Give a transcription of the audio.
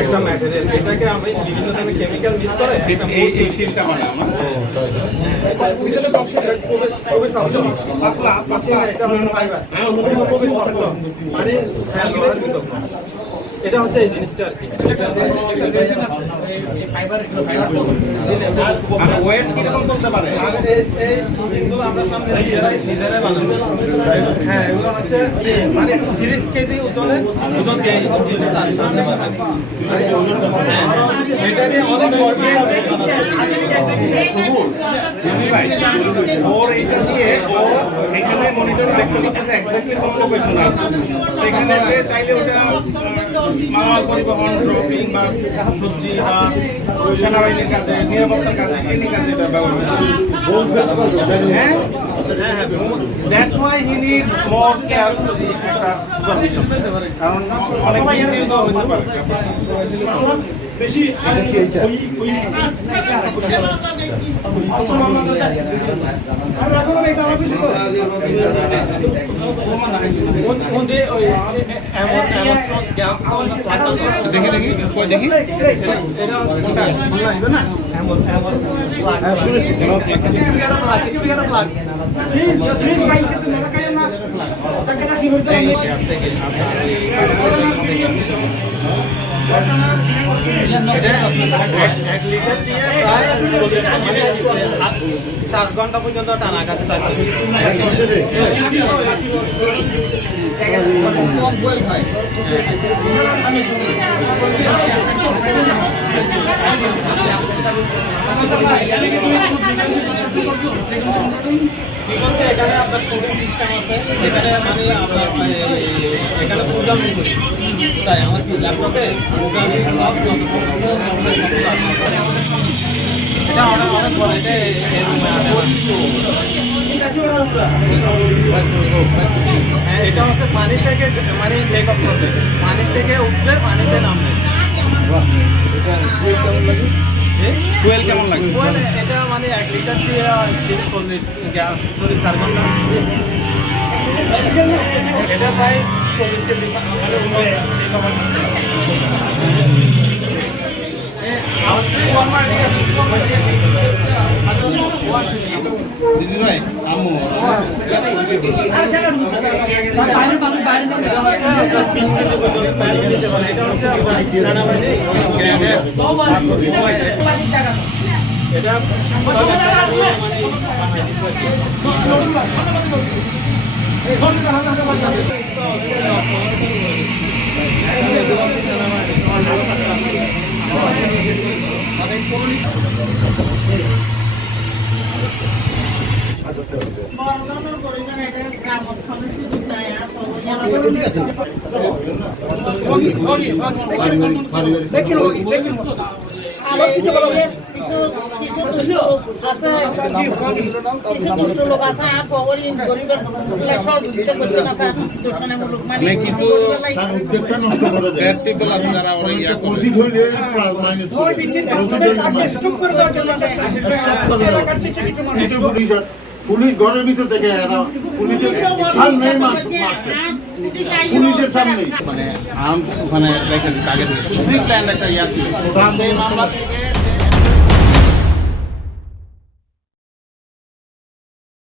একটা ম্যাটেরিয়াল, এটাকে আমি বিভিন্ন ধরনের কেমিক্যাল মিক্স করে এই শিলটা বানাই আমরা। খুবই শক্ত, পাতলা পাতলা, এটা হচ্ছে ফাইবার, খুবই শক্ত, মানে এটা হচ্ছে এই জিনিসটা আর কি। ওয়েট কিরকম করতে পারে? এইগুলো আমরা সামনে নিজেরাই বানাবো। হ্যাঁ, এগুলো হচ্ছে মানে 30 কেজি ওজন তার সামনে বানাবো। এটা দিয়ে অনেক ওর এটা দিয়ে ও এখানে মনিটরে দেখতে পাচ্ছে এক্স্যাক্টলি কোন লোকেশন আছে, সেখানে সে চাইলে ওটা মালামাল পরিবহন, ড্রপিং বা সবজি বা সেনাবাহিনীর কাজে, নিরাপত্তার কাজে, এনি কাজে এটা ব্যবহার করে। হ্যাঁ, that's why he need more care, একটা সুপারভিশন, কারণ অনেক মিসইউজ হতে পারে। বেশি এক লিটার দিয়ে প্রায় 4 ঘন্টা পর্যন্ত টানা কাছে থাকে। এখানে আপনার কোডিং সিস্টেম আছে, এখানে মানে আপনার এখানে প্রোগ্রামিং করি, তাই আমার কি ল্যাপটপে প্রোগ্রামিং এটা অনেক বড়, এটা হ্যাঁ, এটা হচ্ছে পানি থেকে মানে টেক অফ করবে, পানি থেকে উঠবে, পানিতে নামবে। ফুয়েল কেমন লাগে? ফুয়েল এটা মানে 1 লিটার দিয়ে 40-4 ঘন্টা, এটা প্রায় 40 কেজি এটা পুলিশ ঘরের ভিতর থেকে পুলিশের সামনে পুলিশের সামনে মানে আম ওখানে রেখে দিচ্ছে আগে থেকে, শুধুই প্ল্যান একটা ইয়া ছিল।